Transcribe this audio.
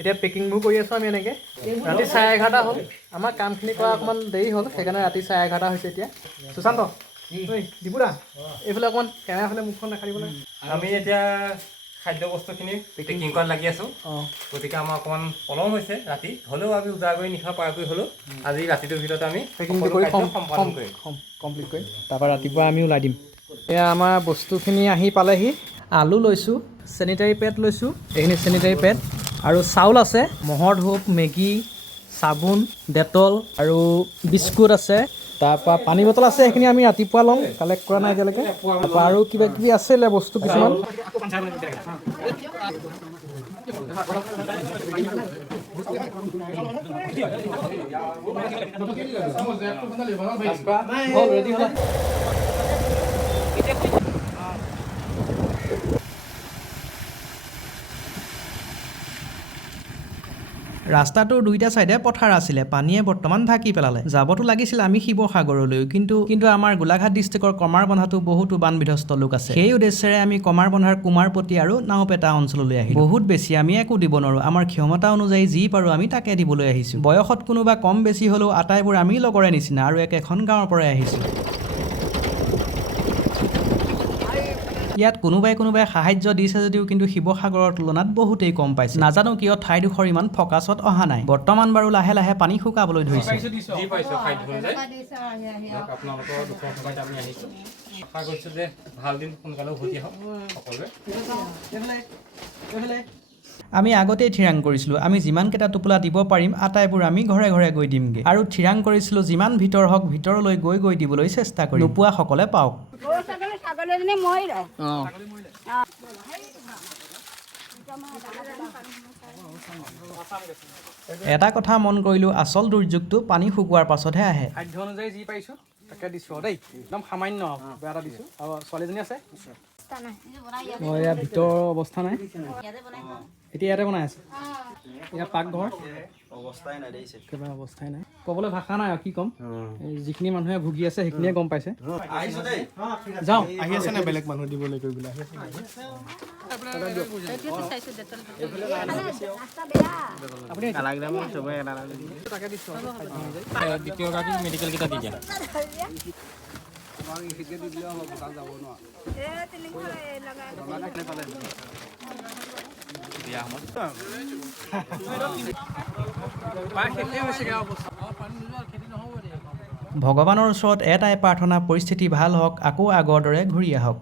এতিয়া পেকিংবোৰ কৰি আছোঁ আমি এনেকৈ ৰাতি 11:30 হ'ল আমাৰ কামখিনি কৰা অকণমান দেৰি হ'ল সেইকাৰণে ৰাতি 11:30 হৈছে এতিয়া সুশান্ত ঐ দিপুদা এইফালে অকণমান কেমেৰাফালে মুখখন দেখাই দিবলৈ আমি এতিয়া খাদ্য বস্তুখিনি পেকিং কৰাত লাগি আছোঁ গতিকে আমাৰ অকণমান পলম হৈছে ৰাতি হ'লেও আমি উজাৰ কৰি নিশা পাৰ কৰি হ'লেও আজি ৰাতিটোৰ ভিতৰত আমি পেকিংটো কৰি কমপ্লিট কৰি তাৰপৰা ৰাতিপুৱা আমি ওলাই দিম এয়া আমাৰ বস্তুখিনি আহি পালেহি আলু লৈছোঁ চেনিটাৰী পেড লৈছোঁ এইখিনি চেনিটাৰী পেড আৰু চাউল আছে মহৰ ধূপ মেগী চাবোন ডেটল আৰু বিস্কুট আছে তাৰপৰা পানী বটল আছে সেইখিনি আমি ৰাতিপুৱা ল'ম কালেক্ট কৰা নাই এতিয়ালৈকে তাৰপৰা আৰু কিবা কিবি আছিলে বস্তু কিছুমান ৰেডি হ'লা ৰাস্তাটোৰ দুইটা চাইডে পথাৰ আছিলে পানীয়ে বৰ্তমান ঢাকি পেলালে যাবতো লাগিছিল আমি শিৱসাগৰলৈ কিন্তু আমাৰ গোলাঘাট ডিষ্ট্ৰিক্টৰ কমাৰবন্ধাতো বহুতো বান বিধ্বস্ত লোক আছে সেই উদ্দেশ্যেৰে আমি কমাৰবন্ধাৰ কুমাৰপতি আৰু নাওপেটা অঞ্চললৈ আহিলোঁ বহুত বেছি আমি একো দিব নোৱাৰোঁ আমাৰ ক্ষমতা অনুযায়ী যি পাৰোঁ আমি তাকে দিবলৈ আহিছোঁ বয়সত কোনোবা কম বেছি হ'লেও আটাইবোৰ আমি লগৰে নিচিনা আৰু একেখন গাঁৱৰ পৰাই আহিছোঁ ইয়াত কোনোবাই সাহায্য দিছে যদিও কিন্তু শিৱসাগৰৰ তুলনাত বহুতেই কম পাইছে নাজানো কিয় ঠাইডোখৰ ইমান ফকাছত অহা নাই বৰ্তমান বাৰু লাহে লাহে পানী শুকাবলৈ ধৰিছে আপোনালোকৰ দুখৰ সময়ত আমি আহিছোঁ আশা কৰিছোঁ যে ভাল দিন সোনকালে উভতি আহক সকলোৱে আমি আগতেই থিৰাং কৰিছিলোঁ আমি যিমানকেইটা টোপোলা দিব পাৰিম আটাইবোৰ আমি ঘৰে ঘৰে গৈ দিমগৈ আৰু থিৰাং কৰিছিলোঁ যিমান ভিতৰ হওক ভিতৰলৈ গৈ দিবলৈ চেষ্টা কৰিম নোপোৱাসকলে পাওক এটা কথা মন কৰিলোঁ আচল দুৰ্যোগটো পানী শুকোৱাৰ পাছতহে আহে খাদ্য অনুযায়ী যি পাইছোঁ তাকে দিছোঁ দেই একদম সামান্য বেয়া এটা দিছোঁ আৰু ছোৱালীজনী আছে মই ইয়াৰ ভিতৰৰ অৱস্থা নাই এতিয়া ইয়াতে বনাই আছে ইয়াৰ পাকঘৰ একেবাৰে অৱস্থাই নাই ক'বলৈ ভাষা নাই আৰু কি ক'ম যিখিনি মানুহে ভুগি আছে সেইখিনিয়ে গম পাইছে যাওঁ আহি আছে নে বেলেগ মানুহ দিবলৈ কৰিবলৈ দ্বিতীয়গৰাকী মেডিকেল কেইটা দি দিয়া ভগৱানৰ ওচৰত এটাই প্ৰাৰ্থনা পৰিস্থিতি ভাল হওক আকৌ আগৰ দৰে ঘূৰি আহক